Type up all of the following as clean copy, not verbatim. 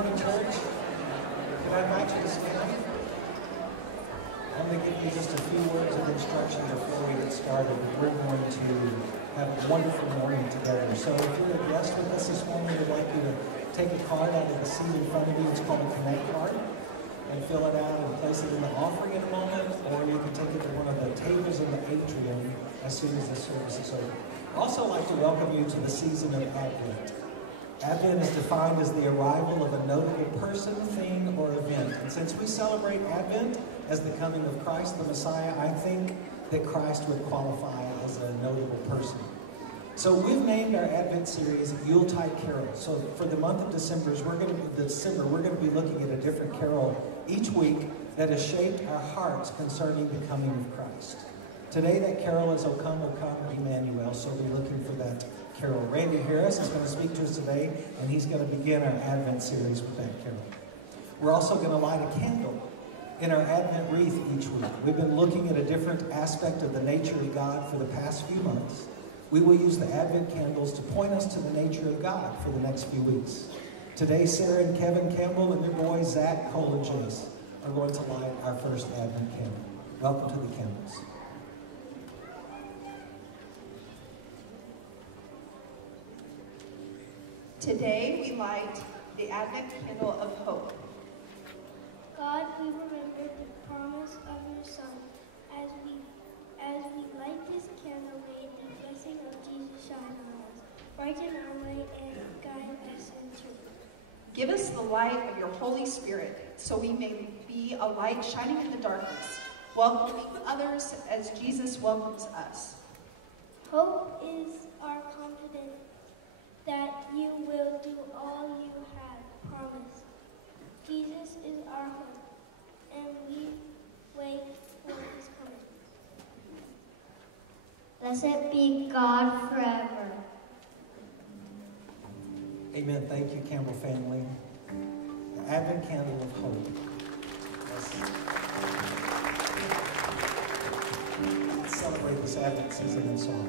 morning, church. Can I invite you to stand? I'm going to give you just a few words of instruction before we get started. We're going to have a wonderful morning together. So if you're a guest with us this morning, we'd like you to take a card out of the seat in front of you. It's called a Connect card. And fill it out and place it in the offering in a moment, or you can take it to one of the tables in the atrium as soon as the service is over. I'd also like to welcome you to the season of Advent. Advent is defined as the arrival of a notable person, thing, or event. And since we celebrate Advent as the coming of Christ, the Messiah, I think that Christ would qualify as a notable person. So we've named our Advent series Yuletide Carols. So for the month of December, we're going to be looking at a different carol each week that has shaped our hearts concerning the coming of Christ. Today that carol is O Come, Emmanuel, so we're looking for that carol. Randy Harris is going to speak to us today, and he's going to begin our Advent series with that carol. We're also going to light a candle in our Advent wreath each week. We've been looking at a different aspect of the nature of God for the past few months. We will use the Advent candles to point us to the nature of God for the next few weeks. Today, Sarah and Kevin Campbell and their boys, Zach, Cole, and Jace, are going to light our first Advent candle. Welcome to the candles. Today, we light the Advent candle of hope. God, we remember the promise of your Son. As we light this candle, may the blessing of Jesus shine on us, brighten our way, and guide us in truth. Give us the light of your Holy Spirit, so we may be a light shining in the darkness, welcoming others as Jesus welcomes us. Hope is our confidence that you will do all you have promised. Jesus is our hope, and we wait for his coming. Blessed be God forever. Amen. Thank you, Campbell family. The Advent candle of hope. Let's celebrate this Advent season in song.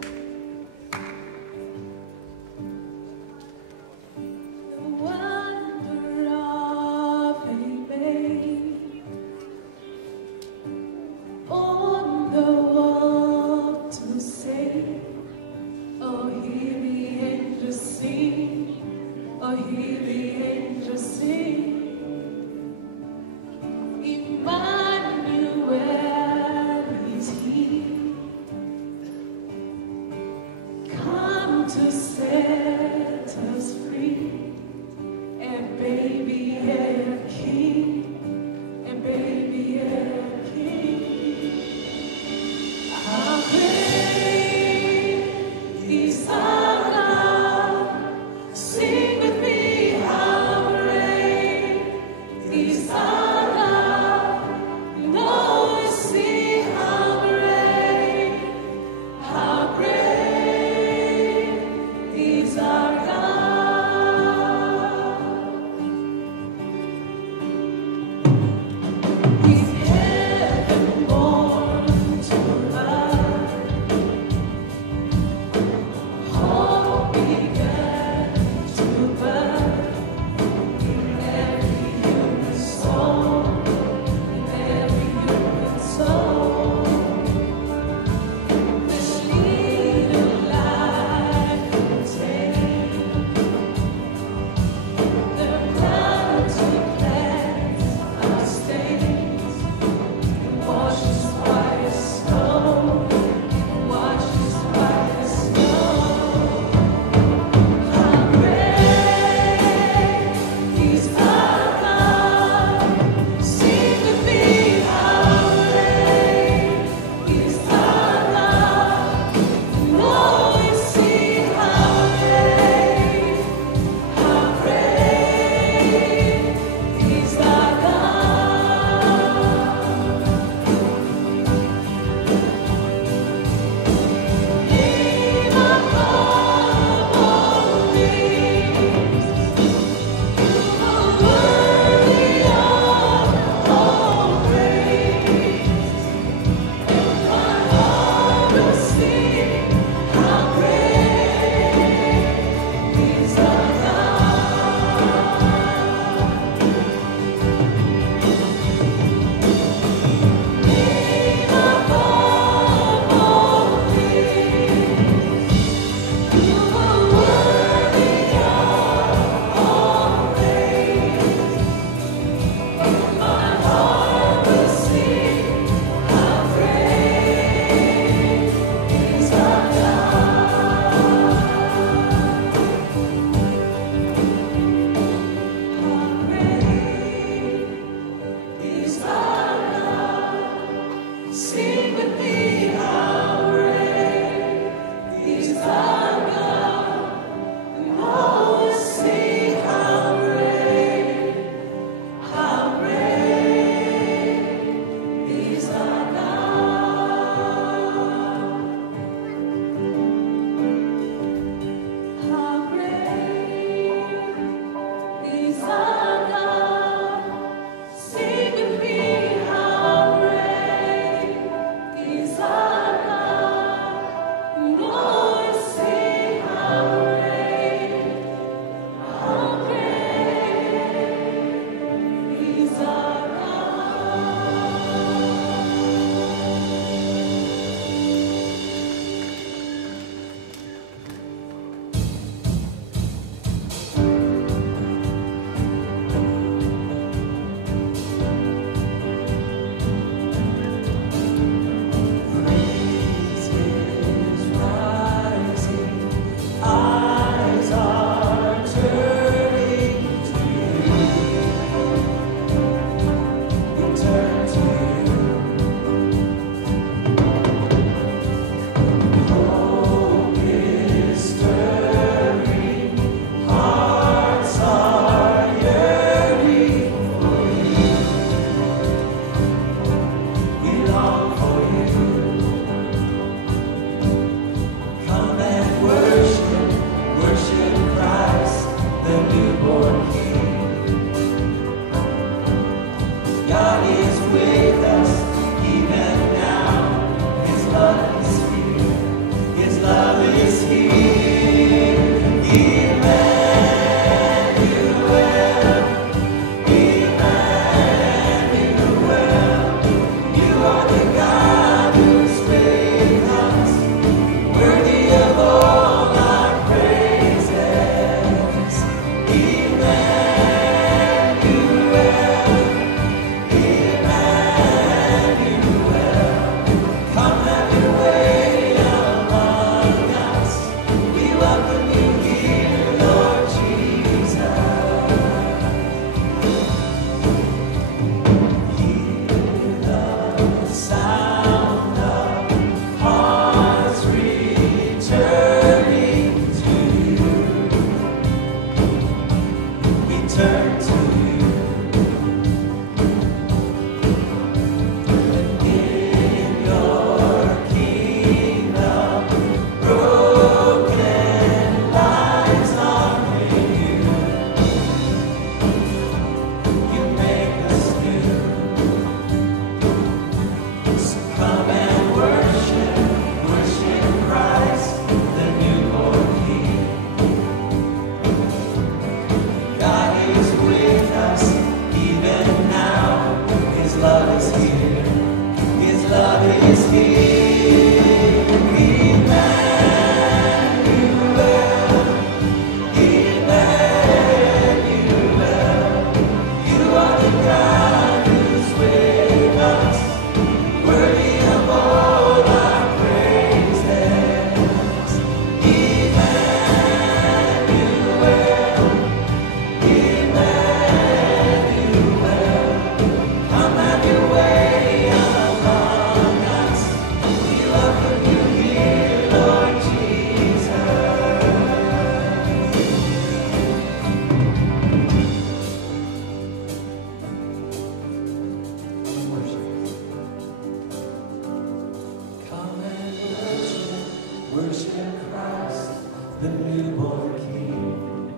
the newborn King.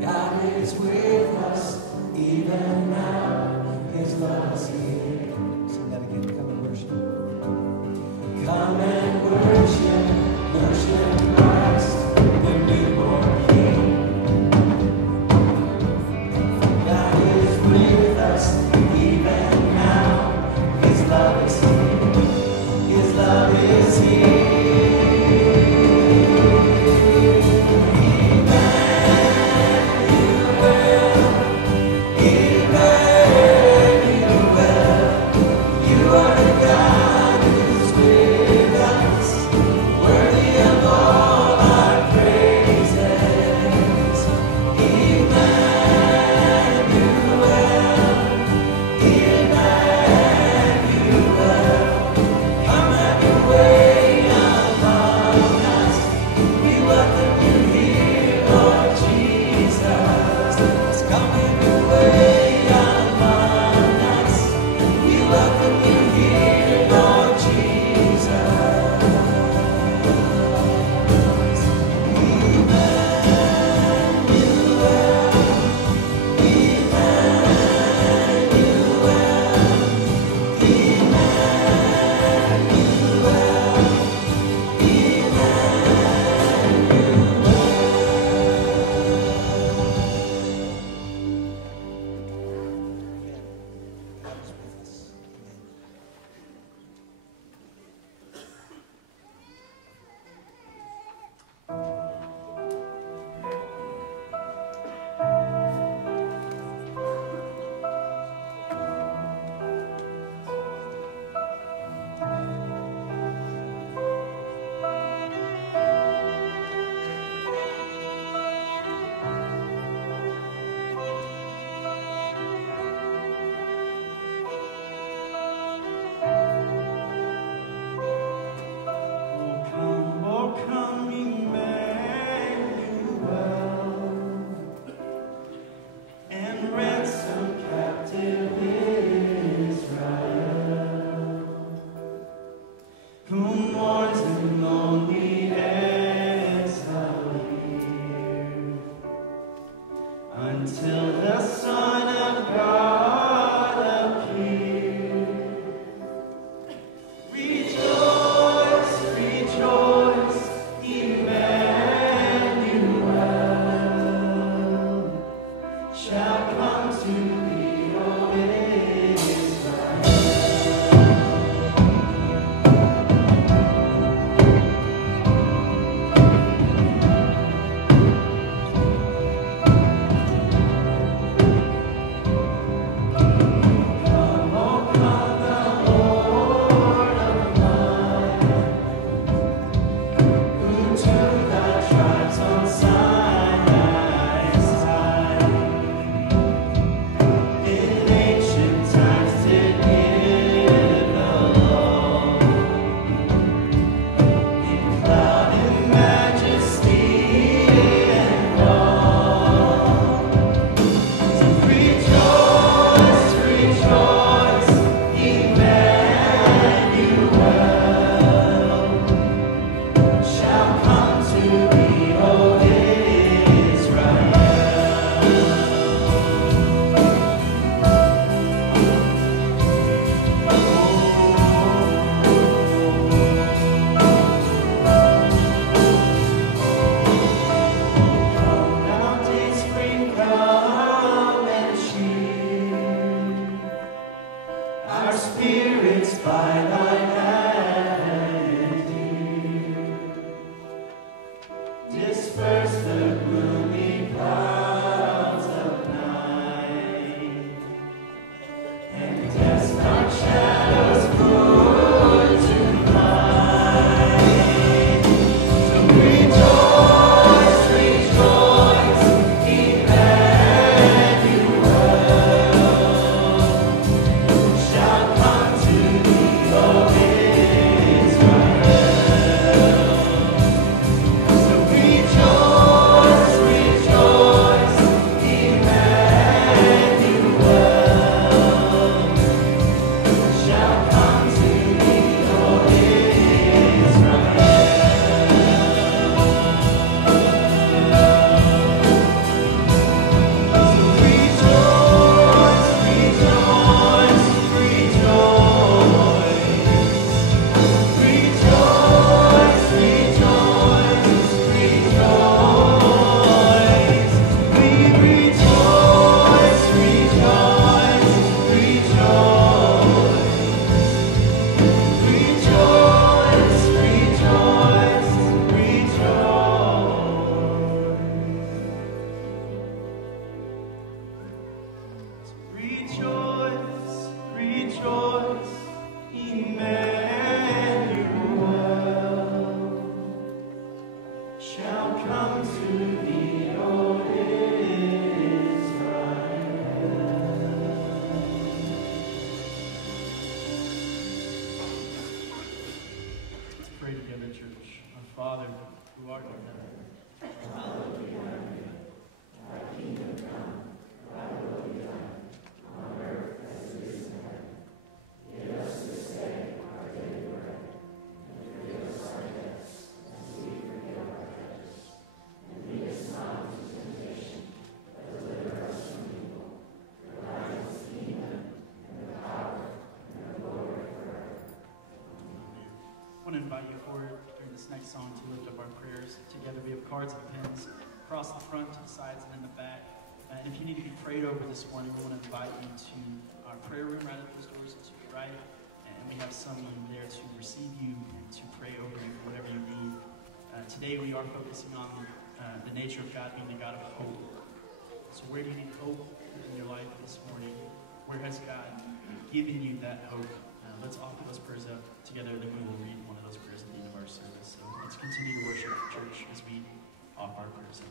God is with us even now. His love is here. Sing that again. Come and worship. Come and worship, worship Christ, the newborn King. God is with us even now. His love is here. His love is here. together, church. Our Father, who art in heaven, hallowed be thy name. Thy kingdom come, thy will be done, on earth as it is in heaven. Give us this day our daily bread, and forgive us our debts, as we forgive our debtors. And lead us not into temptation, but deliver us from evil. For thine is the kingdom, and the power, and the glory forever. Amen. I want to invite you forward during this next song to lift up our prayers together. We have cards and pens across the front, to the sides, and in the back. And if you need to be prayed over this morning, we want to invite you to our prayer room right at those doors to your right. And we have someone there to receive you and to pray over you for whatever you need. Today we are focusing on the nature of God being the God of hope. So where do you need hope in your life this morning? Where has God given you that hope? Let's offer those prayers up together, then we will read one of those prayers at the end of our service. So let's continue to worship church as we offer our prayers up.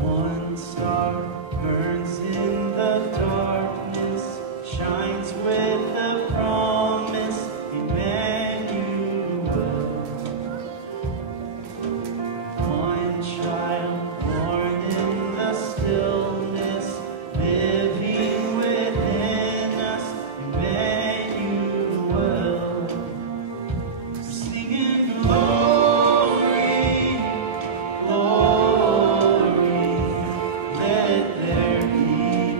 One star burns in the darkness, shines with the promise, Emmanuel. One child born in the stillness, living within us, Emmanuel. We're singing glory, glory. Let there be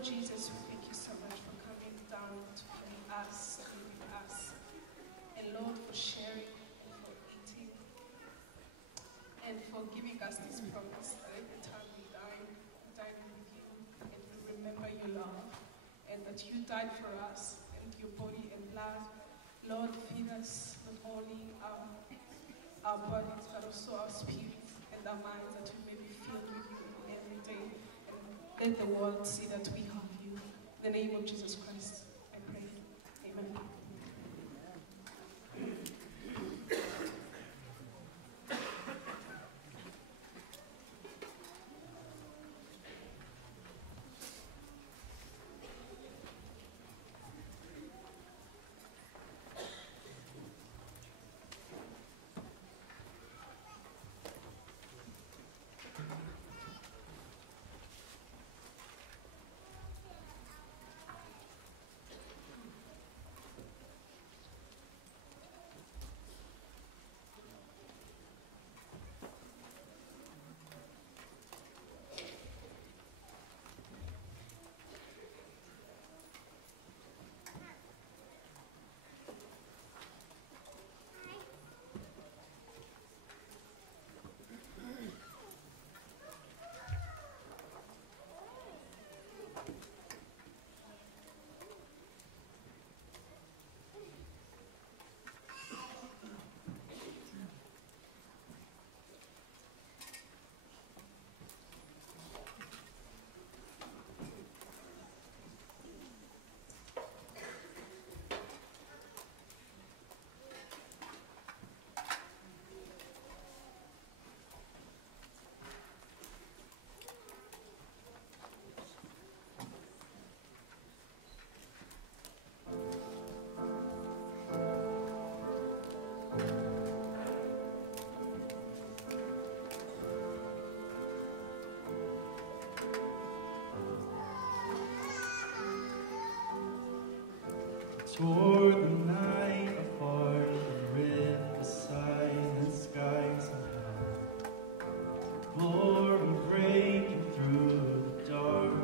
Lord Jesus, we thank you so much for coming down to be us, to be with us. And Lord, for sharing and for eating and for giving us this promise that every time we dine with you and we remember your love and that you died for us and your body and blood. Lord, feed us not only our bodies but also our spirits and our minds, that we may be filled with you every day. Let the world see that we have you. In the name of Jesus Christ, I pray. Amen. Toward the night apart and rid the silent skies of hell, glory breaking through the dark.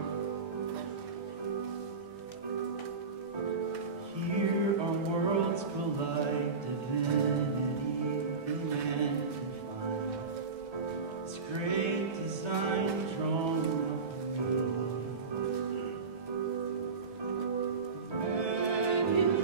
Here our worlds collide, divinity and man can find its great design drawn up in me. And you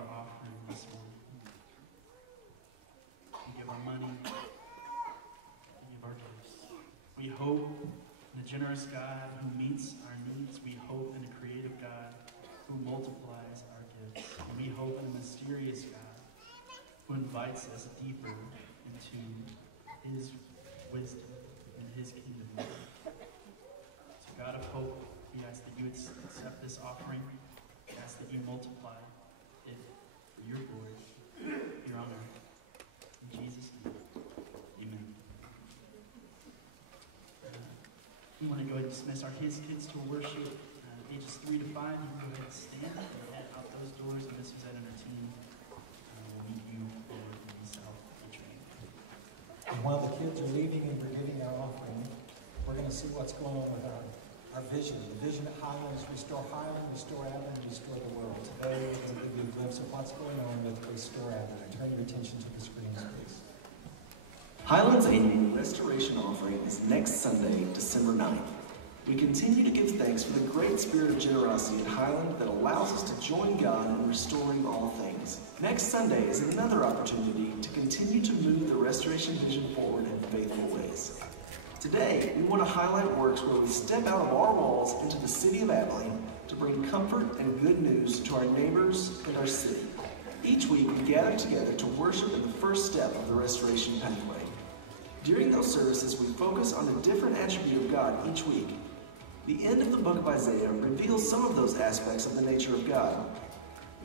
our offering this morning. We give our money. We give our gifts. We hope in a generous God who meets our needs. We hope in a creative God who multiplies our gifts. And we hope in a mysterious God who invites us deeper into his wisdom and his kingdom. So God of hope, we ask that you would accept this offering. We ask that you multiply it for your glory, your honor. In Jesus' name, amen. We want to go ahead and dismiss our kids to worship. Ages 3 to 5, you can go ahead and stand and head out those doors, and Miss Suzette and her team will meet you there in the South Atrium. And while the kids are leaving and we're giving our offering, we're going to see what's going on with our vision. The vision at Highland is restore Highland, restore Abilene, restore the world. Today, we're going to give you a glimpse of what's going on with Restore Abilene. Turn your attention to the screens, please. Highland's annual restoration offering is next Sunday, December 9th. We continue to give thanks for the great spirit of generosity at Highland that allows us to join God in restoring all things. Next Sunday is another opportunity to continue to move the restoration vision forward in faithful ways. Today, we want to highlight works where we step out of our walls into the city of Abilene to bring comfort and good news to our neighbors and our city. Each week, we gather together to worship in the first step of the restoration pathway. During those services, we focus on a different attribute of God each week. The end of the book of Isaiah reveals some of those aspects of the nature of God.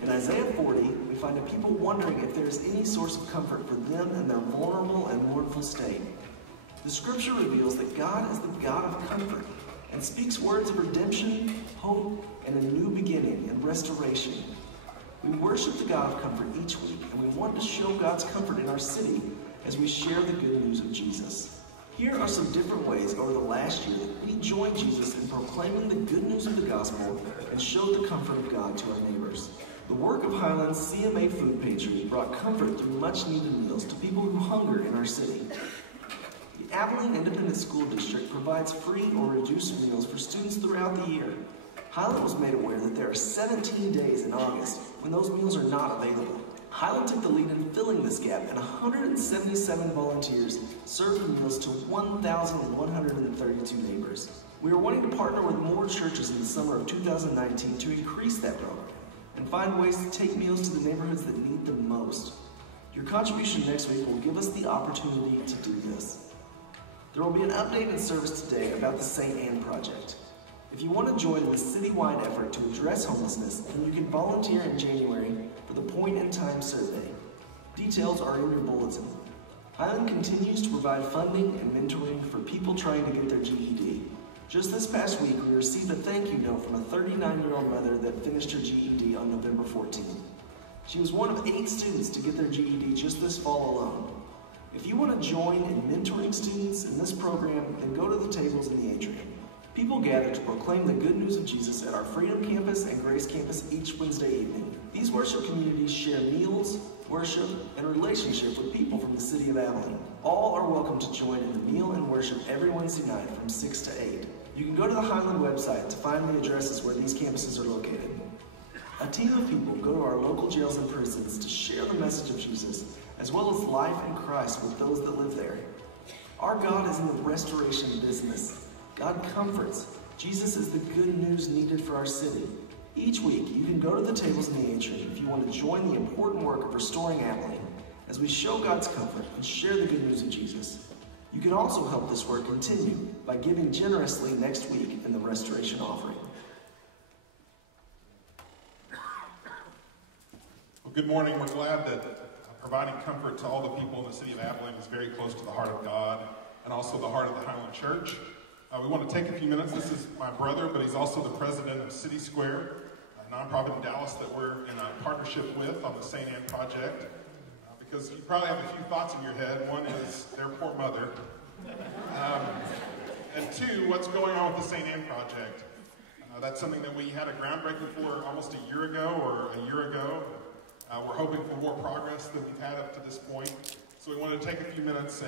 In Isaiah 40, we find a people wondering if there is any source of comfort for them in their vulnerable and mournful state. The scripture reveals that God is the God of comfort and speaks words of redemption, hope, and a new beginning and restoration. We worship the God of comfort each week, and we want to show God's comfort in our city as we share the good news of Jesus. Here are some different ways over the last year that we joined Jesus in proclaiming the good news of the gospel and showed the comfort of God to our neighbors. The work of Highland's CMA Food Pantry brought comfort through much-needed meals to people who hunger in our city. The Abilene Independent School District provides free or reduced meals for students throughout the year. Highland was made aware that there are 17 days in August when those meals are not available. Highland took the lead in filling this gap, and 177 volunteers served meals to 1,132 neighbors. We are wanting to partner with more churches in the summer of 2019 to increase that program and find ways to take meals to the neighborhoods that need them most. Your contribution next week will give us the opportunity to do this. There will be an update in service today about the St. Anne Project. If you want to join in the citywide effort to address homelessness, then you can volunteer in January for the Point in Time survey. Details are in your bulletin. Highland continues to provide funding and mentoring for people trying to get their GED. Just this past week, we received a thank you note from a 39-year-old mother that finished her GED on November 14th. She was one of 8 students to get their GED just this fall alone. If you want to join in mentoring students in this program, then go to the tables in the atrium. People gather to proclaim the good news of Jesus at our Freedom Campus and Grace Campus each Wednesday evening. These worship communities share meals, worship, and relationship with people from the city of Abilene. All are welcome to join in the meal and worship every Wednesday night from 6 to 8. You can go to the Highland website to find the addresses where these campuses are located. A team of people go to our local jails and prisons to share the message of Jesus, as well as life in Christ with those that live there. Our God is in the restoration business. God comforts. Jesus is the good news needed for our city. Each week, you can go to the tables in the atrium if you want to join the important work of restoring Abilene as we show God's comfort and share the good news of Jesus. You can also help this work continue by giving generously next week in the restoration offering. Well, good morning. We're glad that providing comfort to all the people in the city of Abilene is very close to the heart of God and also the heart of the Highland Church. We want to take a few minutes. This is my brother, but he's also the president of City Square, a nonprofit in Dallas that we're in a partnership with on the St. Anne Project. Because you probably have a few thoughts in your head. One is their poor mother. And 2, what's going on with the St. Anne Project? That's something that we had a groundbreaking for almost a year ago. We're hoping for more progress than we've had up to this point. So we wanted to take a few minutes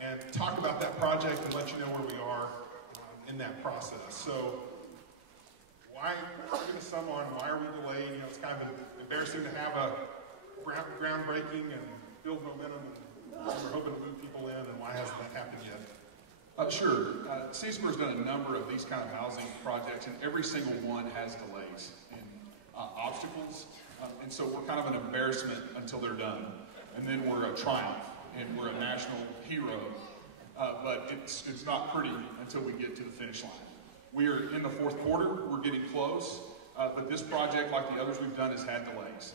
and talk about that project and let you know where we are in that process. So why are we delayed? You know, it's kind of an embarrassing soon to have a groundbreaking and build momentum, and we're hoping to move people in, and why hasn't that happened yet? Sure. C-Square's done a number of these kind of housing projects, and every single one has delays and obstacles. And so we're kind of an embarrassment until they're done. And then we're a triumph, and we're a national hero. But it's not pretty until we get to the finish line. We are in the fourth quarter. We're getting close. But this project, like the others we've done, has had delays.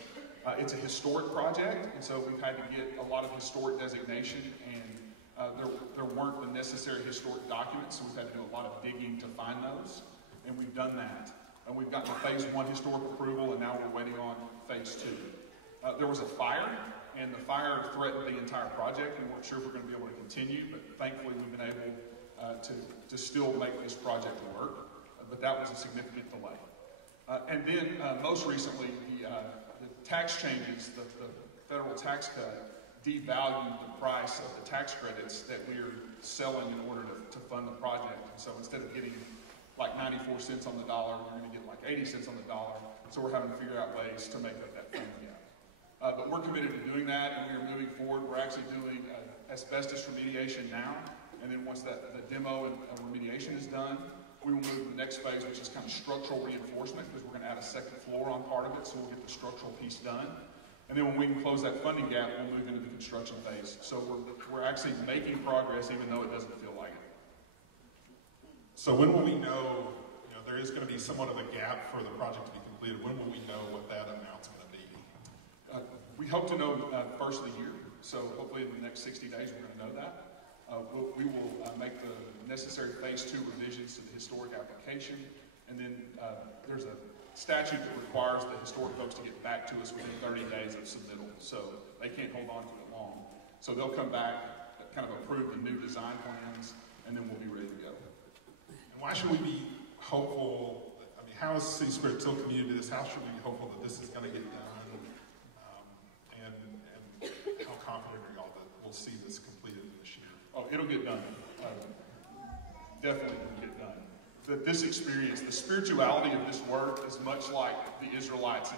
It's a historic project, and so we've had to get a lot of historic designation, and there weren't the necessary historic documents, so we've had to do a lot of digging to find those, and we've done that. And we've gotten to phase 1 historic approval, and now we're waiting on phase 2. There was a fire, and the fire threatened the entire project. We weren't sure if we're going to be able to continue, but thankfully we've been able to still make this project work. But that was a significant delay. And then most recently, the tax changes, the federal tax cut, devalued the price of the tax credits that we are selling in order to fund the project. And so instead of getting like 94 cents on the dollar, we're going to get like 80 cents on the dollar. So we're having to figure out ways to make up that funding gap. But we're committed to doing that, and we are moving forward. We're actually doing asbestos remediation now, and then once the demo and remediation is done, we will move to the next phase, which is kind of structural reinforcement, because we're going to add a second floor on part of it, so we'll get the structural piece done. And then when we can close that funding gap, we'll move into the construction phase. So we're actually making progress, even though it doesn't feel like it. So when will we know, there is going to be somewhat of a gap for the project to be completed. When will we know what that amount's going to be? We hope to know first of the year. So hopefully in the next 60 days, we're going to know that. We will make the necessary phase 2 revisions to the historic application. And then there's a statute that requires the historic folks to get back to us within 30 days of submittal. So they can't hold on to it long. So they'll come back, kind of approve the new design plans, and then we'll be ready to go. And why should we be hopeful? I mean, how is City Square still committed to this? How should we be hopeful that this is going to get done? And how confident are y'all that we'll see this completed this year? Oh, it'll get done. Definitely will get done. This experience, the spirituality of this work is much like the Israelites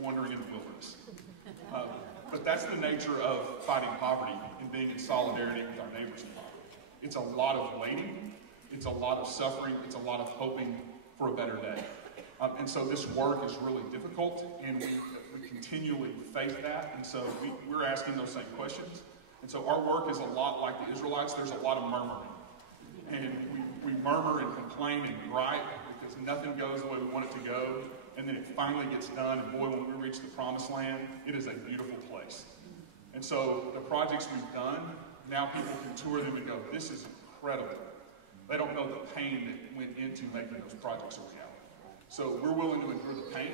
wandering in the wilderness. But that's the nature of fighting poverty and being in solidarity with our neighbors in poverty. It's a lot of waiting. It's a lot of suffering. It's a lot of hoping for a better day. And so this work is really difficult, and we continually face that. And so we're asking those same questions. And so our work is a lot like the Israelites. There's a lot of murmuring. And we murmur and complain and gripe because nothing goes the way we want it to go. And then it finally gets done. And boy, when we reach the promised land, it is a beautiful place. And so the projects we've done, now people can tour them and go, this is incredible. They don't know the pain that went into making those projects a reality. So we're willing to endure the pain.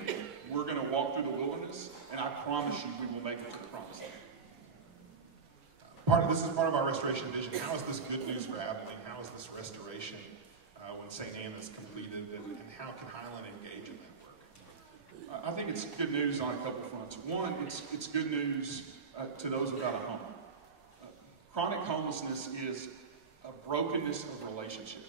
We're going to walk through the wilderness. And I promise you, we will make it to the promised land. This is part of our restoration vision. How is this good news for Abilene? How is this restoration when St. Anna's completed? And how can Highland engage in that work? I think it's good news on a couple of fronts. One, it's good news to those without a home. Chronic homelessness is a brokenness of relationship.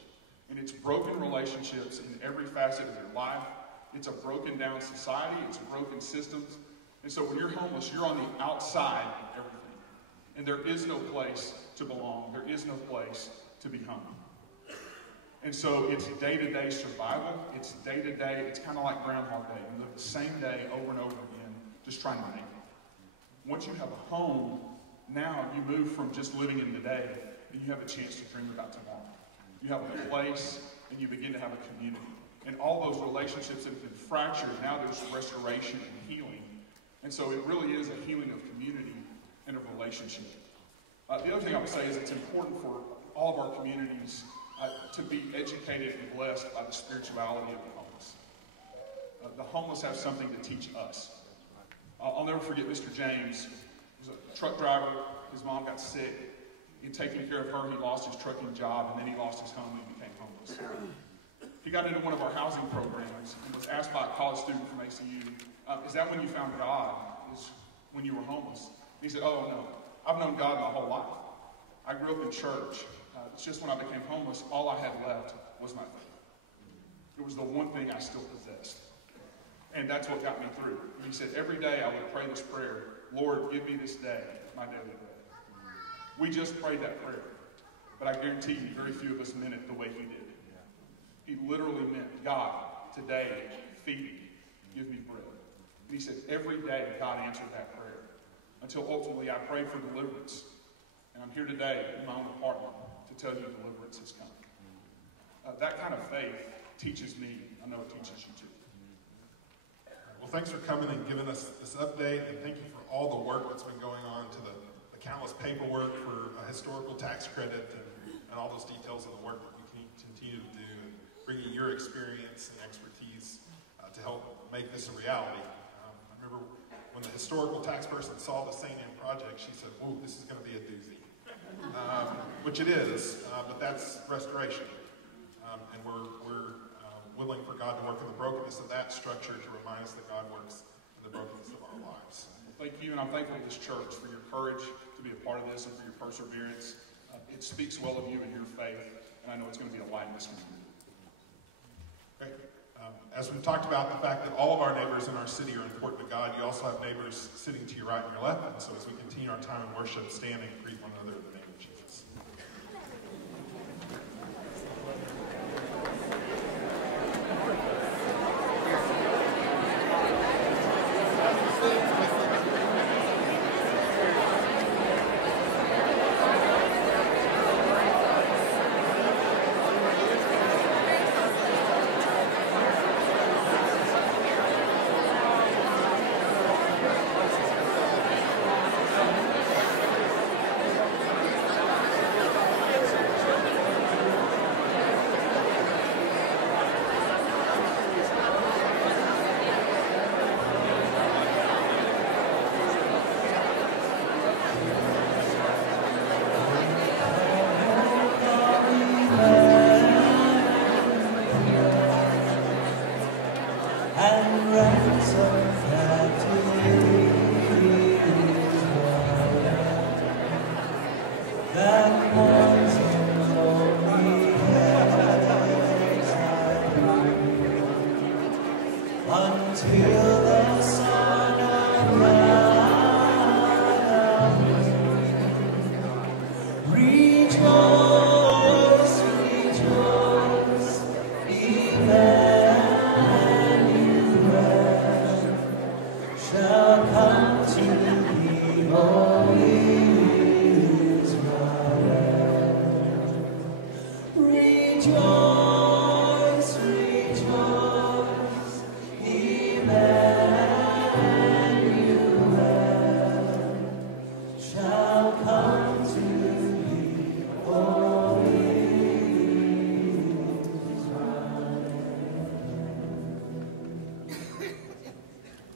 And it's broken relationships in every facet of your life. It's a broken down society. It's broken systems. And so when you're homeless, you're on the outside of everything. And there is no place to belong. There is no place to be home. And so it's day-to-day survival. It's day-to-day. It's kind of like Groundhog Day. You live the same day over and over again, just trying to make it. Once you have a home, now you move from just living in the day, and you have a chance to dream about tomorrow. You have a place, and you begin to have a community. And all those relationships that have been fractured, now there's restoration and healing. And so it really is a healing of community and of relationship. The other thing I would say is it's important for all of our communities to be educated and blessed by the spirituality of the homeless. The homeless have something to teach us. I'll never forget Mr. James. He was a truck driver. His mom got sick. In taking care of her, he lost his trucking job, and then he lost his home and he became homeless. He got into one of our housing programs and was asked by a college student from ACU, is that when you found God? Is when you were homeless? He said, oh, no. I've known God my whole life. I grew up in church. It's just when I became homeless, all I had left was my faith. It was the one thing I still possessed. And that's what got me through. And he said, every day I would pray this prayer, Lord, give me this day my daily bread. We just prayed that prayer. But I guarantee you, very few of us meant it the way he did. He literally meant, God, today, feed me, give me bread. And he said, every day God answered that prayer. Until ultimately I prayed for deliverance. And I'm here today in my own apartment to tell you deliverance has come. That kind of faith teaches me. I know it teaches you too. Well, thanks for coming and giving us this update, and thank you for all the work that's been going on, to the countless paperwork for a historical tax credit and all those details of the work that you continue to do, and bringing your experience and expertise to help make this a reality. I remember when the historical tax person saw the St. Anne project, she said, "Whoa, this is going to be a doozy," which it is, but that's restoration, and we're willing for God to work in the brokenness of that structure to remind us that God works in the brokenness of our lives. Thank you, and I'm thankful to this church for your courage to be a part of this and for your perseverance. It speaks well of you and your faith, and I know it's going to be a light in this community. Great. As we've talked about the fact that all of our neighbors in our city are important to God, you also have neighbors sitting to your right and your left. And so as we continue our time in worship, stand and greet one another in the name of Jesus.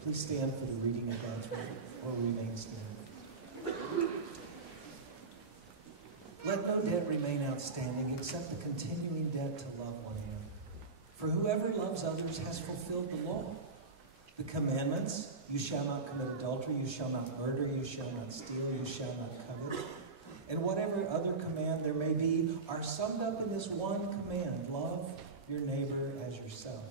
Please stand for the reading of God's word, or remain standing. Let no debt remain outstanding except the continuing debt to love one another. For whoever loves others has fulfilled the law. The commandments, you shall not commit adultery, you shall not murder, you shall not steal, you shall not covet, and whatever other command there may be, are summed up in this one command: love your neighbor as yourself.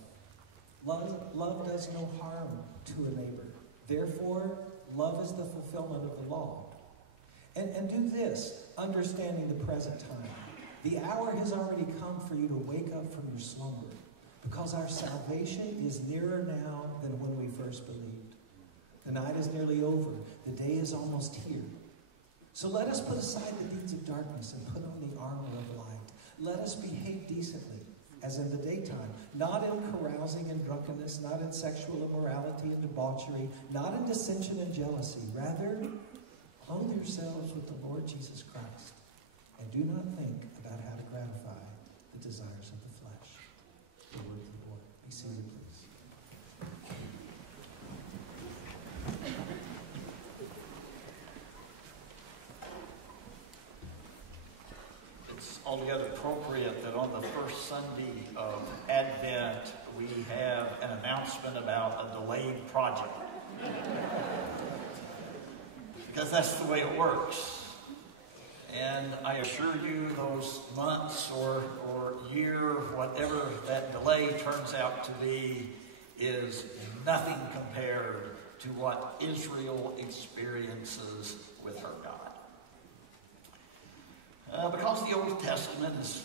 Love does no harm to a neighbor. Therefore, love is the fulfillment of the law. And do this, understanding the present time. The hour has already come for you to wake up from your slumber, because our salvation is nearer now than when we first believed. The night is nearly over. The day is almost here. So let us put aside the deeds of darkness and put on the armor of light. Let us behave decently, as in the daytime, not in carousing and drunkenness, not in sexual immorality and debauchery, not in dissension and jealousy. Rather, clothe yourselves with the Lord Jesus Christ, and do not think about how to gratify the desires of the flesh. The word of the Lord. Be seated, please. It's altogether appropriate that on the first Sunday of Advent we have an announcement about a delayed project. Because that's the way it works. And I assure you, those months or year, whatever that delay turns out to be, is nothing compared to what Israel experiences with her God. Because the Old Testament, as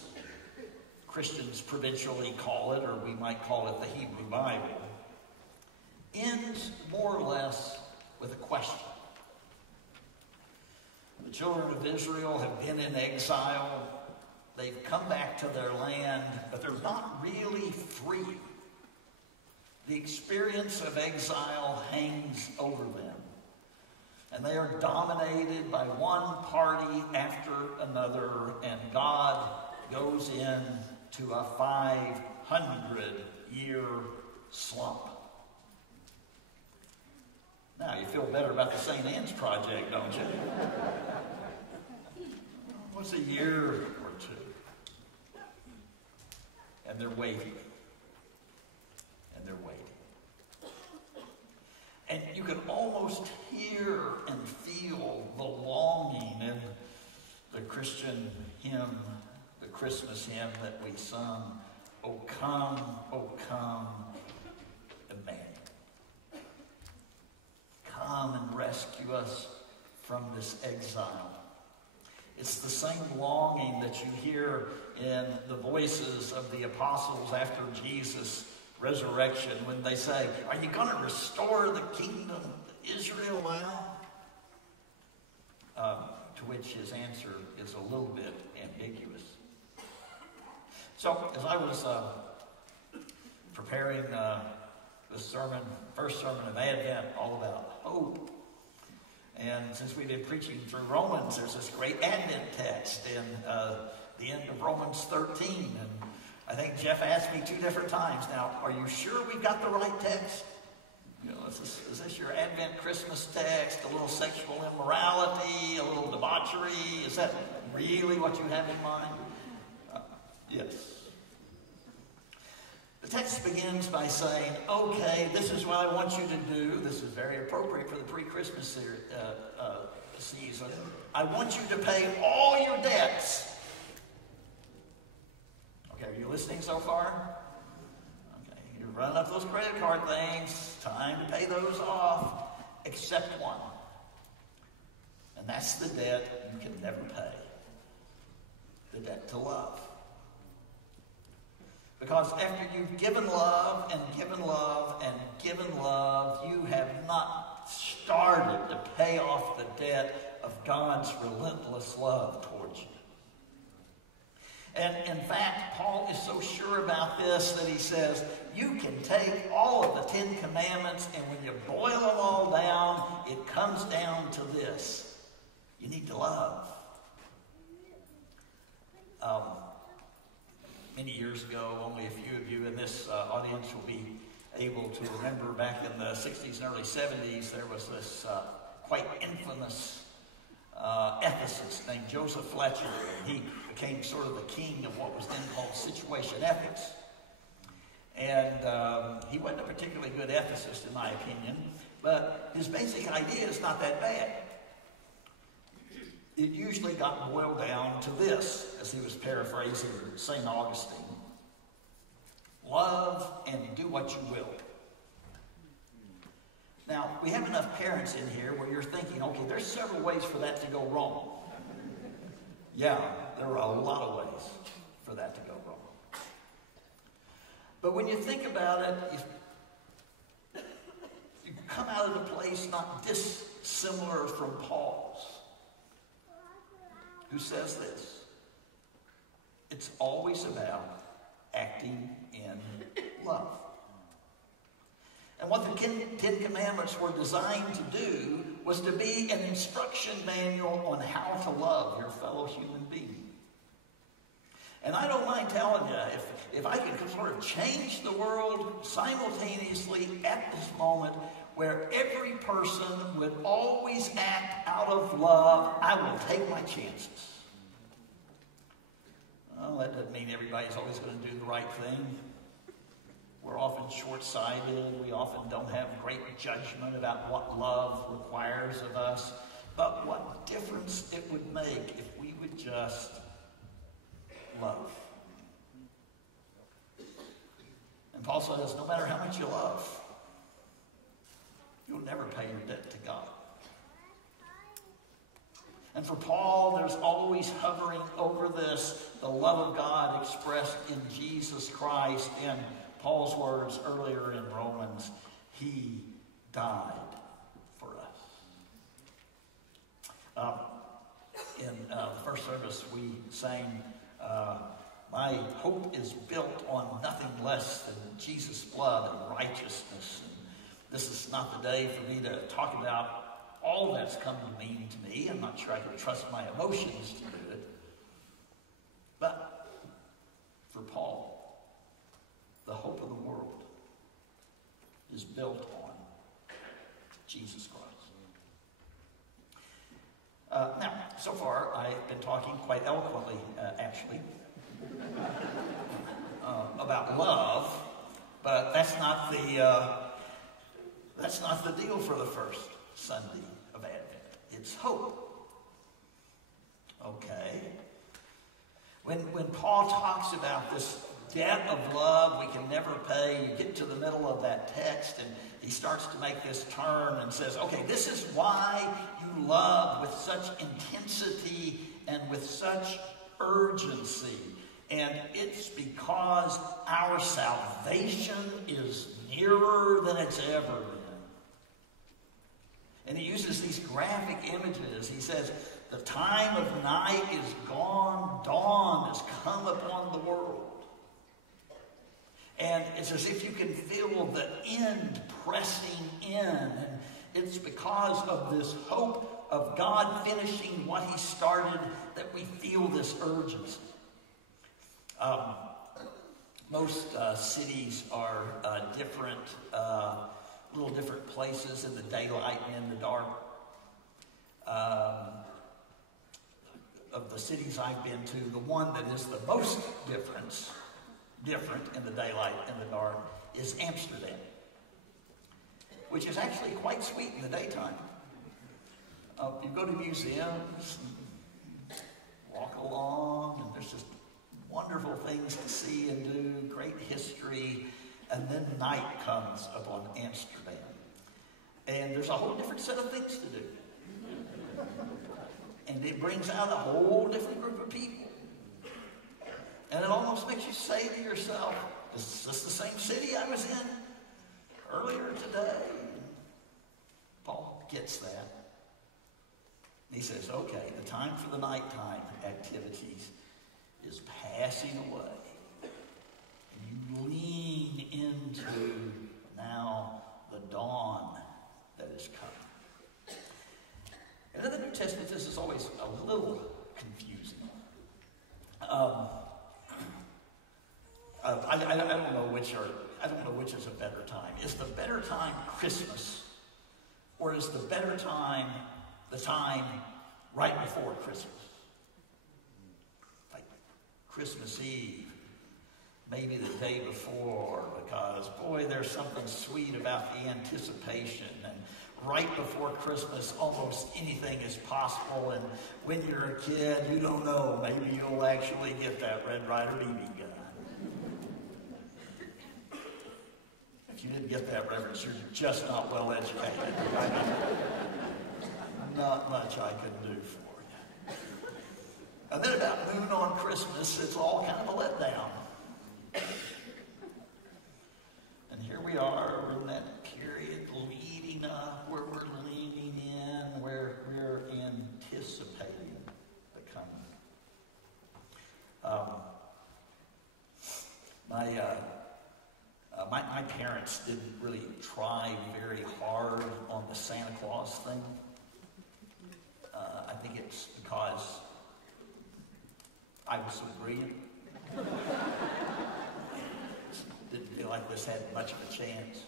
Christians provincially call it, or we might call it the Hebrew Bible, ends more or less with a question. The children of Israel have been in exile. They've come back to their land, but they're not really free. The experience of exile hangs over them. And they are dominated by one party after another, and God goes into a 500-year slump. Now, you feel better about the St. Anne's Project, don't you? What's a year or two? And they're waiting. And they're waiting. And you can almost hear and feel the longing in the Christian hymn, the Christmas hymn that we sung, O come, Emmanuel. Come and rescue us from this exile. It's the same longing that you hear in the voices of the apostles after Jesus' resurrection when they say, are you going to restore the kingdom to Israel now? To which his answer is a little bit ambiguous. So as I was preparing this sermon, first sermon of Advent, all about hope, and since we've been preaching through Romans, there's this great Advent text in the end of Romans 13. And I think Jeff asked me 2 different times, now, are you sure we've got the right text? You know, is this your Advent Christmas text? A little sexual immorality, a little debauchery? Is that really what you have in mind? Yes. The text begins by saying, okay, this is what I want you to do. This is very appropriate for the pre-Christmas season. I want you to pay all your debts. Okay, are you listening so far? Okay, you're running up those credit card things. Time to pay those off, except one. And that's the debt you can never pay. The debt to love. Because after you've given love and given love and given love, you have not started to pay off the debt of God's relentless love towards you. And in fact, Paul is so sure about this that he says, you can take all of the 10 Commandments, and when you boil them all down, it comes down to this. You need to love. Many years ago, only a few of you in this audience will be able to remember back in the 60s and early 70s, there was this quite infamous ethicist named Joseph Fletcher. He became sort of the king of what was then called situation ethics. And he wasn't a particularly good ethicist, in my opinion, but his basic idea is not that bad. It usually got boiled down to this, as he was paraphrasing St. Augustine. Love and do what you will. Now, we have enough parents in here where you're thinking, okay, there's several ways for that to go wrong. Yeah, there are a lot of ways for that to go wrong. But when you think about it, you come out of a place not dissimilar from Paul's, who says this: it's always about acting in love. And what the 10 Commandments were designed to do was to be an instruction manual on how to love your fellow human being. And I don't mind telling you, if I could sort of change the world simultaneously at this moment, where every person would always act out of love, I will take my chances. Well, that doesn't mean everybody's always going to do the right thing. We're often short-sighted. We often don't have great judgment about what love requires of us. But what difference it would make if we would just love. And Paul says, no matter how much you love, you'll never pay your debt to God. And for Paul, there's always hovering over this, the love of God expressed in Jesus Christ. In Paul's words earlier in Romans, he died for us. In the first service, we sang, my hope is built on nothing less than Jesus' blood and righteousness. And this is not the day for me to talk about all that's come to mean to me. I'm not sure I can trust my emotions to do it. But for Paul, the hope of the world is built on Jesus Christ. Now, so far, I've been talking quite eloquently, actually, about love, but that's not the deal for the first Sunday of Advent. It's hope. Okay. When Paul talks about this debt of love we can never pay, you get to the middle of that text and he starts to make this turn and says, okay, this is why you love with such intensity and with such urgency. And it's because our salvation is nearer than it's ever been. And he uses these graphic images. He says, the time of night is gone, dawn has come upon the world. And it's as if you can feel the end pressing in. And it's because of this hope of God finishing what he started that we feel this urgency. Most cities are different, little different places in the daylight and in the dark. Of the cities I've been to, the one that is the most different in the daylight and the dark is Amsterdam, which is actually quite sweet in the daytime. You go to museums, and walk along, and there's just wonderful things to see and do, great history, and then night comes upon Amsterdam. And there's a whole different set of things to do. And it brings out a whole different group of people. And it almost makes you say to yourself, is this the same city I was in earlier today? Paul gets that. He says, okay, the time for the nighttime activities is passing away. And you lean into now the dawn that is coming. And in the New Testament, this is always a little confusing. I don't know which is a better time. Is the better time Christmas, or is the better time the time right before Christmas? Like Christmas Eve, maybe the day before, because boy, there's something sweet about the anticipation. And right before Christmas, almost anything is possible. And when you're a kid, you don't know, maybe you'll actually get that Red Ryder BB gun. If you didn't get that reference, you're just not well educated. Not much I can do for you. And then about noon on Christmas, it's all kind of a letdown. And here we are, we're in that period leading up, where we're leaning in, where we're anticipating the coming. My parents didn't really try very hard on the Santa Claus thing. I think it's because I was so brilliant. Didn't feel like this had much of a chance.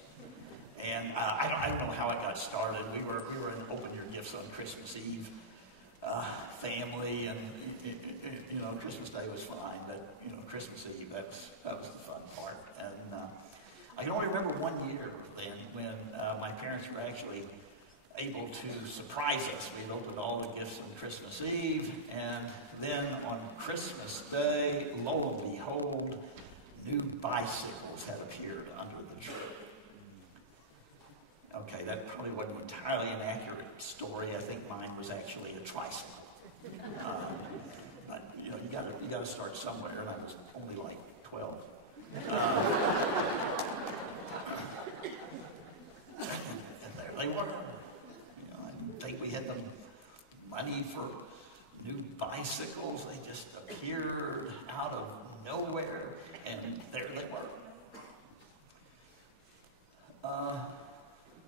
And I don't know how it got started. We were in open your gifts on Christmas Eve, family, and Christmas Day was fine, but Christmas Eve, that was the fun part. And I can only remember one year then when my parents were actually able to surprise us. We opened all the gifts on Christmas Eve, and then on Christmas Day, lo and behold, new bicycles had appeared under the tree. Okay, that probably wasn't entirely an accurate story. I think mine was actually a tricycle. But you know, you gotta start somewhere, and I was only like 12. And there they were. You know, I didn't think we had the money for new bicycles. They just appeared out of nowhere, and there they were.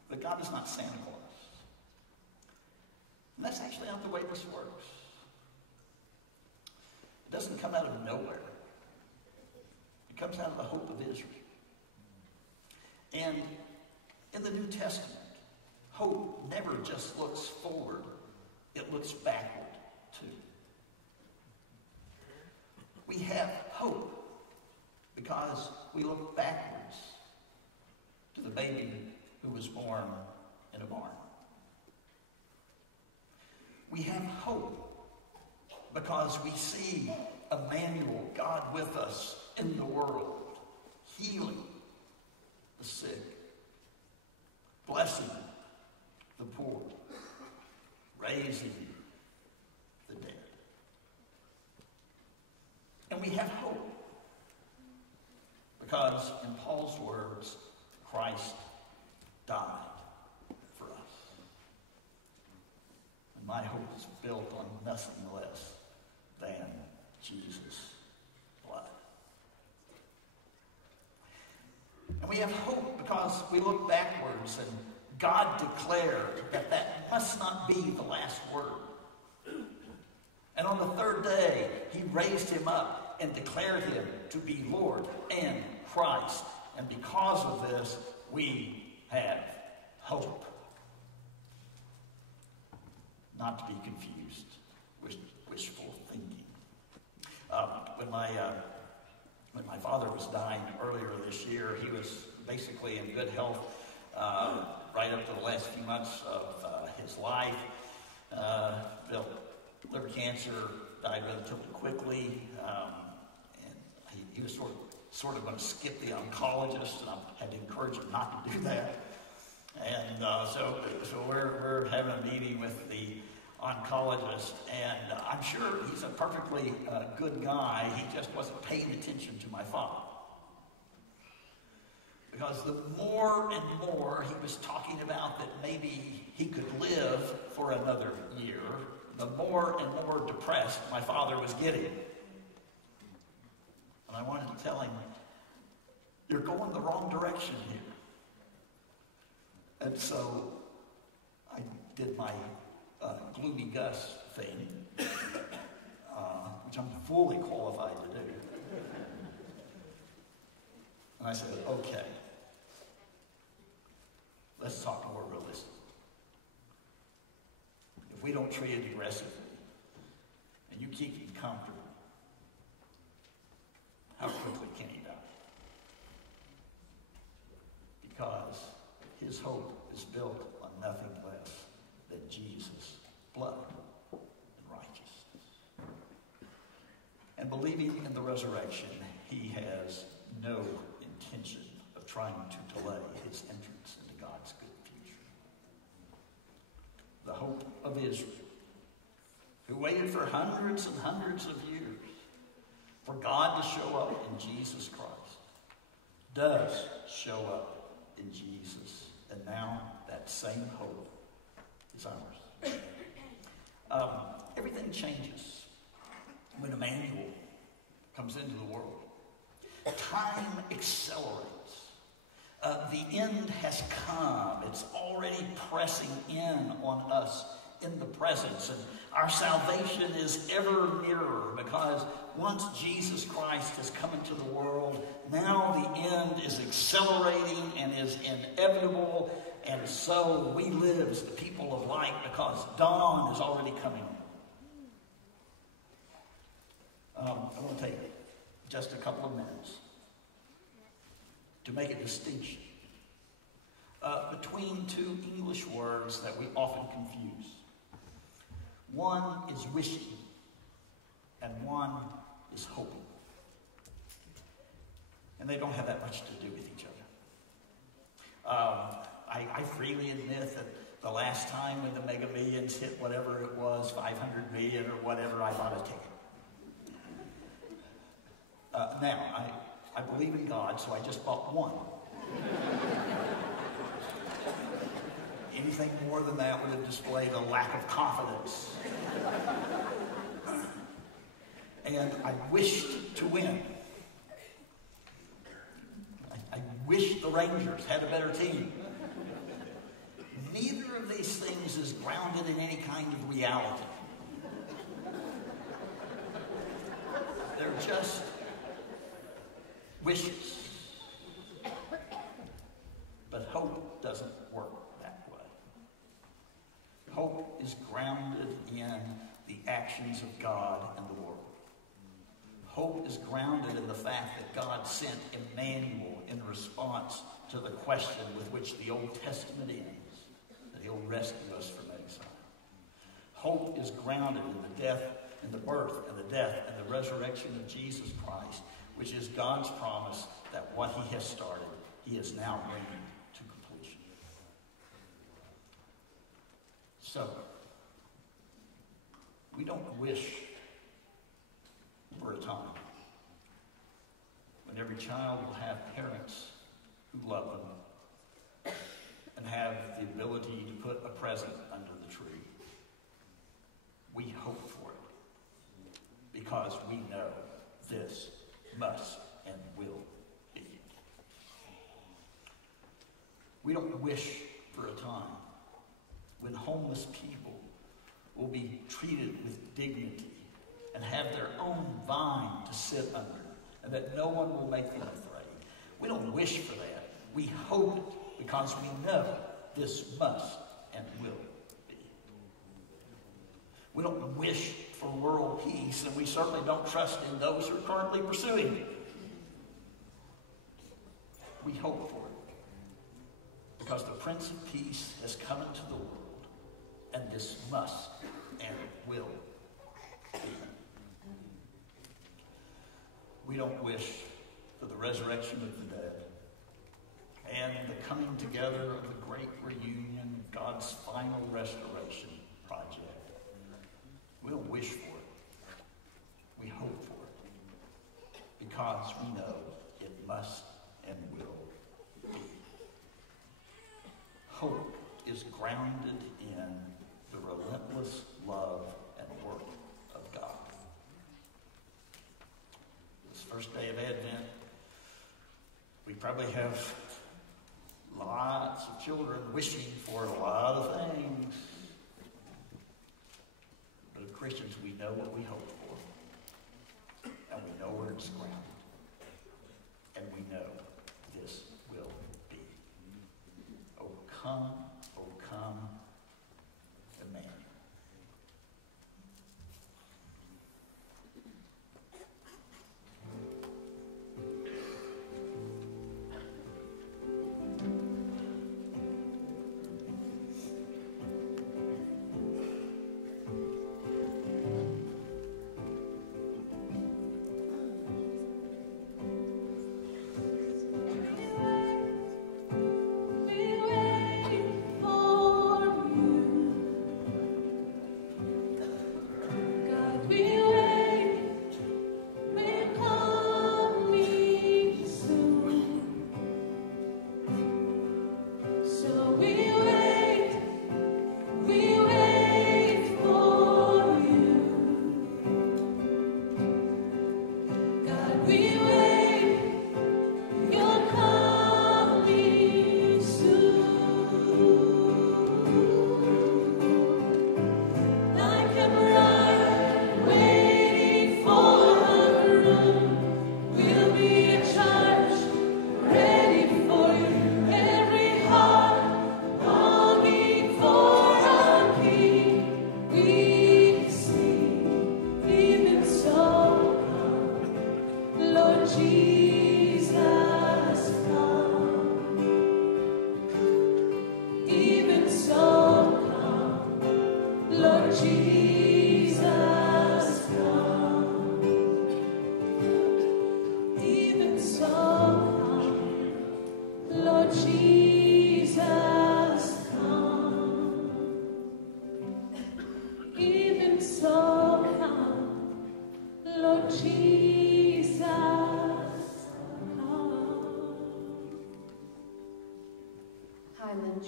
But God is not Santa Claus. And that's actually not the way this works. It doesn't come out of nowhere. It comes out of the hope of Israel. And in the New Testament, hope never just looks forward, it looks backward too. We have hope because we look backwards to the baby who was born in a barn. We have hope because we see Emmanuel, God with us in the world, healing the sick, blessing the poor, raising the dead. And we have hope because, in Paul's words, Christ died for us. And my hope is built on nothing less than Jesus' blood. And we have hope because we look backwards and God declared that must not be the last word. And on the third day, he raised him up and declared him to be Lord and Christ. And because of this, we have hope. Not to be confused with wishful thinking. When my father was dying earlier this year, he was basically in good health right up to the last few months of his life. Built liver cancer, died relatively quickly, and he was sort of going to skip the oncologist, and I had to encourage him not to do that. And so we're having a meeting with the oncologist, and I'm sure he's a perfectly good guy. He just wasn't paying attention to my father. Because the more and more he was talking about that maybe he could live for another year, the more and more depressed my father was getting. And I wanted to tell him, you're going the wrong direction here. And so I did my gloomy Gus thing, which I'm fully qualified to do. And I said, okay, let's talk more realistically. If we don't treat it aggressively, and you keep him comfortable, how quickly can he die? Because his hope is built on nothing less than Jesus' blood and righteousness. And believing in the resurrection, he has no intention of trying to delay his entrance into God's good future. The hope of Israel, who waited for hundreds and hundreds of years for God to show up in Jesus Christ, does show up in Jesus. And now that same hope is ours. Everything changes when Emmanuel comes into the world. Time accelerates. The end has come. It's already pressing in on us in the presence. And our salvation is ever nearer because once Jesus Christ has come into the world, now the end is accelerating and is inevitable. And so we live as the people of light because dawn is already coming. I want to take just a couple of minutes to make a distinction between two English words that we often confuse. One is wishing, and one is hoping. and they don't have that much to do with each other. I freely admit that the last time when the Mega Millions hit whatever it was, 500 million or whatever, I bought a ticket. Now, I believe in God, so I just bought one. Anything more than that would have displayed a lack of confidence. And I wished to win. I wish the Rangers had a better team. Neither of these things is grounded in any kind of reality. They're just wishes. But hope doesn't work that way. Hope is grounded in the actions of God and the world. Hope is grounded in the fact that God sent Emmanuel in response to the question with which the Old Testament ends, that he'll rescue us from exile. Hope is grounded in the death and the birth and the death and the resurrection of Jesus Christ, which is God's promise that what he has started, he is now bringing to completion. So, we don't wish for a time when every child will have parents who love them and have the ability to put a present under the tree. We hope for it because we know this must and will be. We don't wish for a time when homeless people will be treated with dignity and have their own vine to sit under, and that no one will make them afraid. We don't wish for that. We hope it because we know this must and will be. We don't wish for world peace, and we certainly don't trust in those who are currently pursuing it. We hope for it because the Prince of Peace has come into the world, and this must and will be. We don't wish for the resurrection of the dead and the coming together of the great reunion, God's final restoration project. We don't wish for it. We hope for it because we know it must and will be. Hope is grounded in the relentless love and work of God. This first day of Advent, we probably have lots of children wishing for a lot of things. But as Christians, we know what we hope for. And we know where it's grounded. And we know this will be. Oh, come, Emmanuel.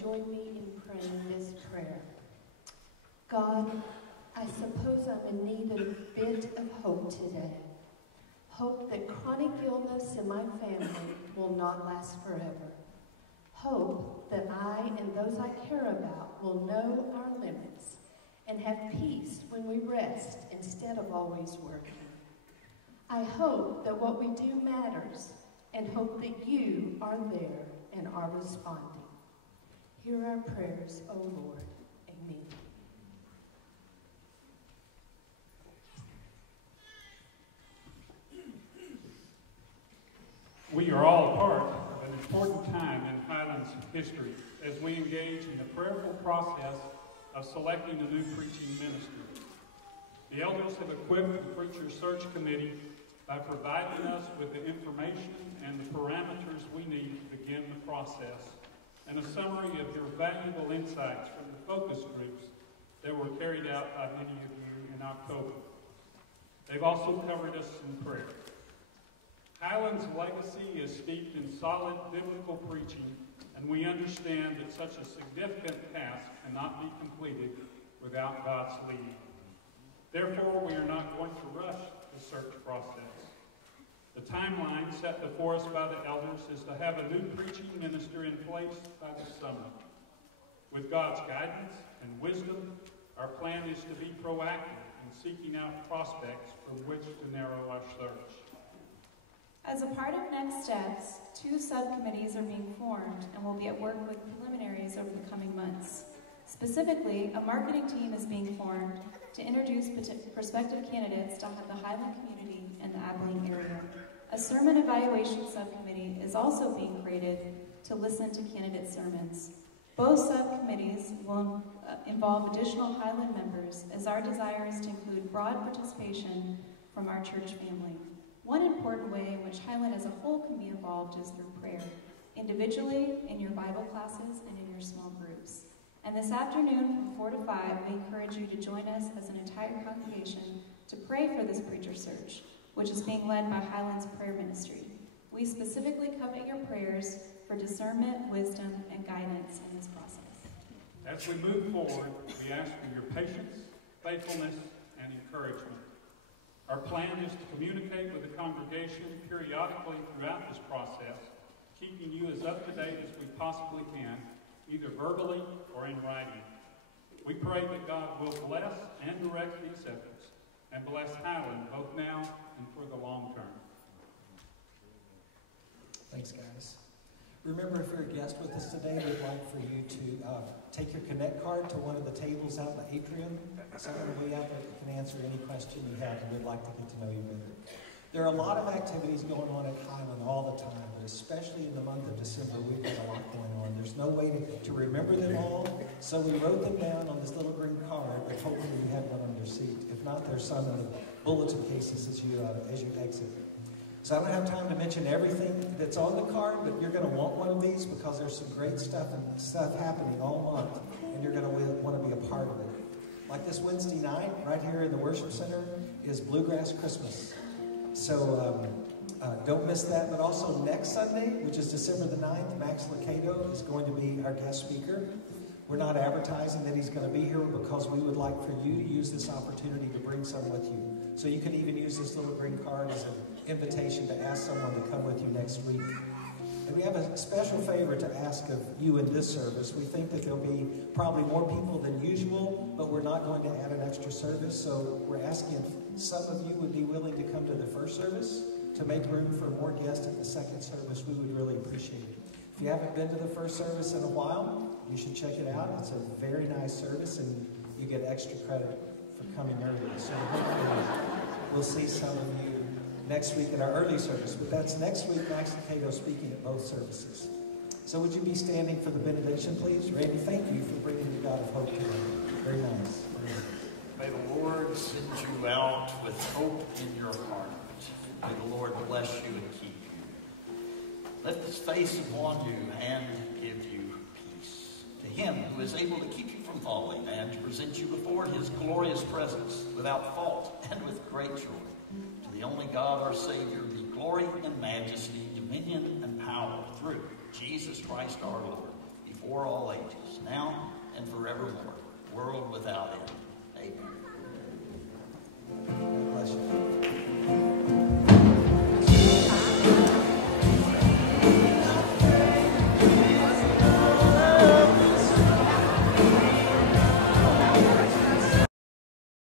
join me in praying this prayer. God, I suppose I'm in need of a bit of hope today. Hope that chronic illness in my family will not last forever. Hope that I and those I care about will know our limits and have peace when we rest instead of always working. I hope that what we do matters and hope that you are there and are responding. Hear our prayers, O Lord. Amen. We are all a part of an important time in Highland's history as we engage in the prayerful process of selecting a new preaching minister. The elders have equipped the Preacher Search Committee by providing us with the information and the parameters we need to begin the process, and a summary of your valuable insights from the focus groups that were carried out by many of you in October. They've also covered us in prayer. Highland's legacy is steeped in solid biblical preaching, and we understand that such a significant task cannot be completed without God's leading. Therefore, we are not going to rush the search process. The timeline set before us by the elders is to have a new preaching minister in place by the summer. With God's guidance and wisdom, our plan is to be proactive in seeking out prospects from which to narrow our search. As a part of Next Steps, 2 subcommittees are being formed and will be at work with preliminaries over the coming months. Specifically, a marketing team is being formed to introduce prospective candidates to the Highland community and the Abilene area. A sermon evaluation subcommittee is also being created to listen to candidate sermons. Both subcommittees will involve additional Highland members, as our desire is to include broad participation from our church family. One important way in which Highland as a whole can be involved is through prayer, individually, in your Bible classes, and in your small groups. And this afternoon from 4 to 5, we encourage you to join us as an entire congregation to pray for this preacher search, which is being led by Highland's prayer ministry. We specifically covet your prayers for discernment, wisdom, and guidance in this process. As we move forward, we ask for your patience, faithfulness, and encouragement. Our plan is to communicate with the congregation periodically throughout this process, keeping you as up to date as we possibly can, either verbally or in writing. We pray that God will bless and direct these efforts and bless Highland both now and for the long term. Thanks, guys. Remember, if you're a guest with us today, we'd like for you to take your Connect card to one of the tables out in the atrium. Someone will be out there that can answer any question you have, and we'd like to get to know you better. There are a lot of activities going on at Highland all the time, but especially in the month of December, we've got a lot going on. There's no way to remember them all, so we wrote them down on this little green card, but hopefully you have one on your seat. If not, there's some in the bulletin cases as you exit. So I don't have time to mention everything that's on the card, but you're going to want one of these because there's some great stuff happening all month, and you're going to want to be a part of it. Like this Wednesday night, right here in the worship center, is Bluegrass Christmas. So don't miss that. But also next Sunday, which is December the 9th, Max Lucado is going to be our guest speaker. We're not advertising that he's going to be here because we would like for you to use this opportunity to bring some with you. So you can even use this little green card as an invitation to ask someone to come with you next week. And we have a special favor to ask of you in this service. We think that there'll be probably more people than usual, but we're not going to add an extra service. So we're asking if some of you would be willing to come to the first service to make room for more guests at the second service. We would really appreciate it. If you haven't been to the first service in a while, you should check it out. It's a very nice service, and you get extra credit for coming early. So hopefully we'll see some of you next week at our early service. But that's next week, Max Lucado speaking at both services. So would you be standing for the benediction, please? Randy, thank you for bringing the God of hope to me. Very nice. May the Lord send you out with hope in your heart. May the Lord bless you and keep you. Lift his face upon you and give you peace. To him who is able to keep you from falling and to present you before his glorious presence without fault and with great joy. To the only God, our Savior, be glory and majesty, dominion and power through Jesus Christ our Lord, before all ages, now and forevermore, world without end. Amen. God bless you.